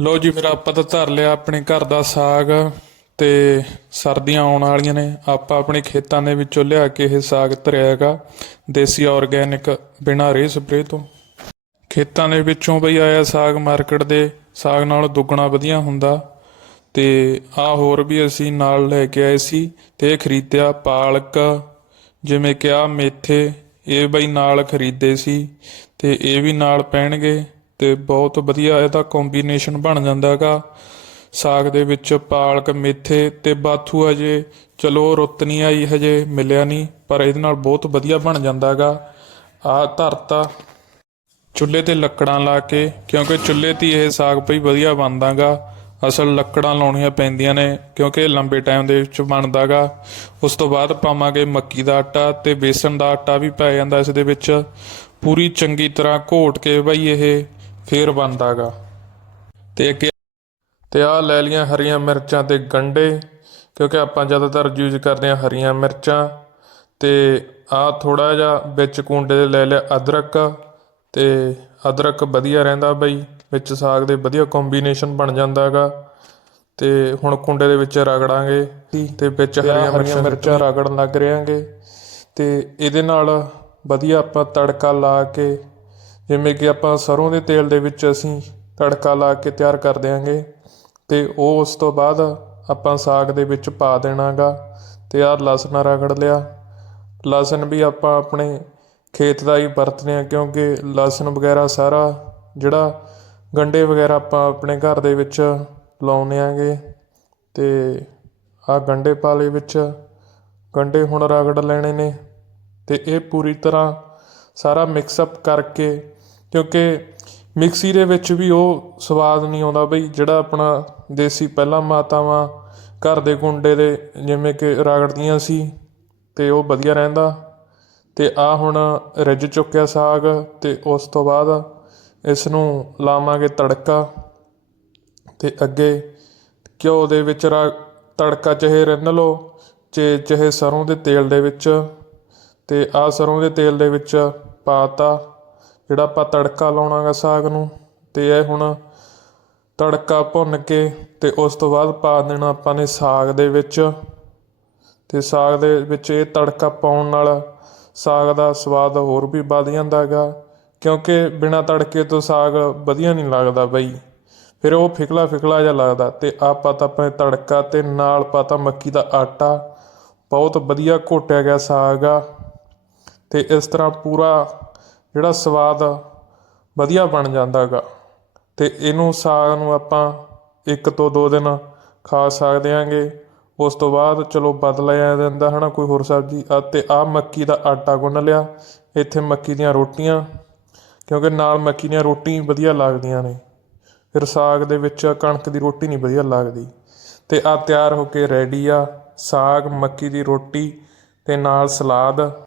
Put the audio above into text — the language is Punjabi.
ਲੋ ਜੀ ਫਿਰ ਆਪਾਂ ਤਾਂ ਧਰ ਲਿਆ ਆਪਣੇ ਘਰ ਦਾ ਸਾਗ ਤੇ ਸਰਦੀਆਂ ਆਉਣ ਵਾਲੀਆਂ ਨੇ। ਆਪਾਂ ਆਪਣੇ ਖੇਤਾਂ ਦੇ ਵਿੱਚੋਂ ਲਿਆ ਕੇ ਇਹ ਸਾਗ ਧਰਿਆ ਹੈਗਾ ਦੇਸੀ ਆਰਗੈਨਿਕ ਬਿਨਾਂ ਰੇ ਸਪਰੇ ਤੋਂ। ਖੇਤਾਂ ਦੇ ਵਿੱਚੋਂ ਬਈ ਆਇਆ ਸਾਗ ਮਾਰਕੀਟ ਦੇ, ਸਾਗ ਨਾਲ ਦੁੱਗਣਾ ਵਧੀਆ ਹੁੰਦਾ। ਤੇ ਆ ਹੋਰ ਵੀ ਅਸੀਂ ਨਾਲ ਲੈ ਕੇ ਆਏ ਸੀ ਤੇ ਇਹ ਖਰੀਦਿਆ ਪਾਲਕ, ਜਿਵੇਂ ਕਿ ਆ ਮੇਥੇ, ਇਹ ਬਈ ਨਾਲ ਖਰੀਦੇ ਸੀ ਤੇ ਇਹ ਵੀ ਨਾਲ ਪੈਣਗੇ। ਤੇ ਬਹੁਤ ਵਧੀਆ ਇਹਦਾ ਕੰਬੀਨੇਸ਼ਨ ਬਣ ਜਾਂਦਾ ਹੈਗਾ। ਸਾਗ ਦੇ ਵਿੱਚ ਪਾਲਕ, ਮੇਥੇ ਤੇ ਬਾਥੂ ਹਜੇ, ਚਲੋ ਰੁੱਤ ਨਹੀਂ ਆਈ ਹਜੇ, ਮਿਲਿਆ ਨਹੀਂ, ਪਰ ਇਹਦੇ ਨਾਲ ਬਹੁਤ ਵਧੀਆ ਬਣ ਜਾਂਦਾ ਹੈਗਾ। ਆ ਧਰਤਾ, ਚੁੱਲ੍ਹੇ ਤੇ ਲੱਕੜਾਂ ਲਾ ਕੇ, ਕਿਉਂਕਿ ਚੁੱਲ੍ਹੇ ਤੇ ਹੀ ਇਹ ਸਾਗ ਪਈ ਵਧੀਆ ਬਣਦਾਗਾ ਅਸਲ ਲੱਕੜਾਂ ਲਾਉਣੀਆਂ ਪੈਂਦੀਆਂ ਨੇ, ਕਿਉਂਕਿ ਇਹ ਲੰਬੇ ਟਾਈਮ ਦੇ ਵਿੱਚ ਬਣਦਾਗਾ ਉਸ ਤੋਂ ਬਾਅਦ ਪਾਵਾਂਗੇ ਮੱਕੀ ਦਾ ਆਟਾ ਤੇ ਬੇਸਣ ਦਾ ਆਟਾ ਵੀ ਪੈ ਜਾਂਦਾ ਇਸ ਦੇ ਵਿੱਚ। ਪੂਰੀ ਚੰਗੀ ਤਰ੍ਹਾਂ ਘੋਟ ਕੇ ਬਈ ਇਹ ਫੇਰ ਬਣਦਾਗਾ। ਤੇ ਅੱਗੇ ਤੇ ਆ ਲੈ ਲੀਆਂ ਹਰੀਆਂ ਮਿਰਚਾਂ ਤੇ ਗੰਡੇ ਕਿਉਂਕਿ ਆਪਾਂ ਜ਼ਿਆਦਾਤਰ ਯੂਜ਼ ਕਰਦੇ ਹਾਂ ਹਰੀਆਂ ਮਿਰਚਾਂ। ਤੇ ਆ ਥੋੜਾ ਜਿਹਾ ਵਿੱਚ ਕੁੰਡੇ ਦੇ ਲੈ ਲਿਆ ਅਦਰਕ ਤੇ ਅਦਰਕ ਵਧੀਆ ਰਹਿੰਦਾ ਬਈ ਵਿੱਚ ਸਾਗ ਦੇ ਵਧੀਆ ਕੰਬੀਨੇਸ਼ਨ ਬਣ ਜਾਂਦਾ ਹੈਗਾ ਤੇ ਹੁਣ ਕੁੰਡੇ ਦੇ ਵਿੱਚ ਰਗੜਾਂਗੇ ਤੇ ਵਿੱਚ ਹਰੀਆਂ ਮਿਰਚਾਂ ਰਗੜਨ ਲੱਗ ਰਿਆਂਗੇ ਤੇ ਇਹਦੇ ਨਾਲ ਵਧੀਆ ਆਪਾਂ ਤੜਕਾ ਲਾ ਕੇ ਜਿਵੇਂ ਕਿ ਆਪਾਂ ਸਰੋਂ ਦੇ ਤੇਲ ਦੇ ਵਿੱਚ ਅਸੀਂ ਤੜਕਾ ਲਾ ਕੇ ਤਿਆਰ ਕਰ ਦਿਆਂਗੇ ਤੇ ਉਹ ਉਸ ਤੋਂ ਬਾਅਦ ਆਪਾਂ ਸਾਗ ਦੇ ਵਿੱਚ ਪਾ ਦੇਣਾਗਾ। ਤੇ ਆਹ ਲਸਣ ਰਗੜ ਲਿਆ। ਲਸਣ ਵੀ ਆਪਾਂ ਆਪਣੇ ਖੇਤ ਦਾ ਹੀ ਵਰਤਦੇ ਆ ਕਿਉਂਕਿ ਲਸਣ ਵਗੈਰਾ ਸਾਰਾ ਜਿਹੜਾ ਗੰਡੇ ਵਗੈਰਾ ਆਪਾਂ ਆਪਣੇ ਘਰ ਦੇ ਵਿੱਚ ਲਾਉਨੇ ਆਂਗੇ ਤੇ ਆਹ ਗੰਡੇ ਪਾ ਲਏ ਵਿੱਚ ਗੰਡੇ ਹੁਣ ਰਗੜ ਲੈਣੇ ਨੇ ਤੇ ਇਹ ਪੂਰੀ ਤਰ੍ਹਾਂ ਸਾਰਾ ਮਿਕਸ ਅਪ ਕਰਕੇ ਕਿਉਂਕਿ ਮਿਕਸੀ ਦੇ ਵਿੱਚ ਵੀ ਉਹ ਸਵਾਦ ਨਹੀਂ ਆਉਂਦਾ ਬਈ, ਜਿਹੜਾ ਆਪਣਾ ਦੇਸੀ ਪਹਿਲਾਂ ਮਾਤਾਵਾਂ ਘਰ ਦੇ ਗੁੰਡੇ ਦੇ ਜਿਵੇਂ ਕਿ ਰਗੜਦੀਆਂ ਸੀ ਅਤੇ ਉਹ ਵਧੀਆ ਰਹਿੰਦਾ। ਅਤੇ ਆਹ ਹੁਣ ਰਿੱਝ ਚੁੱਕਿਆ ਸਾਗ ਅਤੇ ਉਸ ਤੋਂ ਬਾਅਦ ਇਸ ਨੂੰ ਲਾਵਾਂਗੇ ਤੜਕਾ ਅਤੇ ਅੱਗੇ ਘਿਓ ਦੇ ਵਿੱਚ ਰਾ, ਤੜਕਾ ਚਾਹੇ ਰਿੰਨ ਲਓ ਚੇ ਚਾਹੇ ਸਰੋਂ ਦੇ ਤੇਲ ਦੇ ਵਿੱਚ। ਅਤੇ ਆਹ ਸਰੋਂ ਦੇ ਤੇਲ ਦੇ ਵਿੱਚ ਪਾਤਾ ਜਿਹੜਾ ਆਪਾਂ ਤੜਕਾ ਲਾਉਣਾਗਾ ਸਾਗ ਨੂੰ, ਤੇ ਇਹ ਹੁਣ ਤੜਕਾ ਭੁੰਨ ਕੇ ਤੇ ਉਸ ਤੋਂ ਬਾਅਦ ਪਾ ਦੇਣਾ ਆਪਾਂ ਨੇ ਸਾਗ ਦੇ ਵਿੱਚ। ਤੇ ਸਾਗ ਦੇ ਵਿੱਚ ਇਹ ਤੜਕਾ ਪਾਉਣ ਨਾਲ ਸਾਗ ਦਾ ਸਵਾਦ ਹੋਰ ਵੀ ਵੱਧ ਜਾਂਦਾ ਹੈਗਾ ਕਿਉਂਕਿ ਬਿਨਾ ਤੜਕੇ ਤੋਂ ਸਾਗ ਵਧੀਆ ਨਹੀਂ ਲੱਗਦਾ ਬਈ। ਫਿਰ ਉਹ ਫਿਕਲਾ ਫਿਕਲਾ ਜਿਹਾ ਲੱਗਦਾ ਤੇ ਆਪਾਂ ਤਾਂ ਆਪਣੇ ਤੜਕਾ ਤੇ ਨਾਲ ਪਾਤਾ ਮੱਕੀ ਦਾ ਆਟਾ, ਬਹੁਤ ਵਧੀਆ ਘੋਟਿਆ ਗਿਆ ਸਾਗ ਆ। ਤੇ ਇਸ ਤਰ੍ਹਾਂ ਪੂਰਾ ਜਿਹੜਾ ਸਵਾਦ ਆ ਵਧੀਆ ਬਣ ਜਾਂਦਾ ਹੈਗਾ ਅਤੇ ਇਹਨੂੰ ਸਾਗ ਨੂੰ ਆਪਾਂ ਇੱਕ ਤੋਂ ਦੋ ਦਿਨ ਖਾ ਸਕਦੇ ਆਂਗੇ ਉਸ ਤੋਂ ਬਾਅਦ ਚਲੋ ਬਦਲਿਆ ਜਾਂਦਾ ਹੈ ਨਾ ਕੋਈ ਹੋਰ ਸਬਜ਼ੀ। ਅਤੇ ਆਹ ਮੱਕੀ ਦਾ ਆਟਾ ਗੁੰਨ ਲਿਆ। ਇੱਥੇ ਮੱਕੀ ਦੀਆਂ ਰੋਟੀਆਂ, ਕਿਉਂਕਿ ਨਾਲ ਮੱਕੀ ਦੀਆਂ ਰੋਟੀ ਵਧੀਆ ਲੱਗਦੀਆਂ ਨੇ। ਫਿਰ ਸਾਗ ਦੇ ਵਿੱਚ ਕਣਕ ਦੀ ਰੋਟੀ ਨਹੀਂ ਵਧੀਆ ਲੱਗਦੀ। ਤੇ ਆ ਤਿਆਰ ਹੋ ਕੇ ਰੈਡੀ ਆ ਸਾਗ, ਮੱਕੀ ਦੀ ਰੋਟੀ ਤੇ ਨਾਲ ਸਲਾਦ।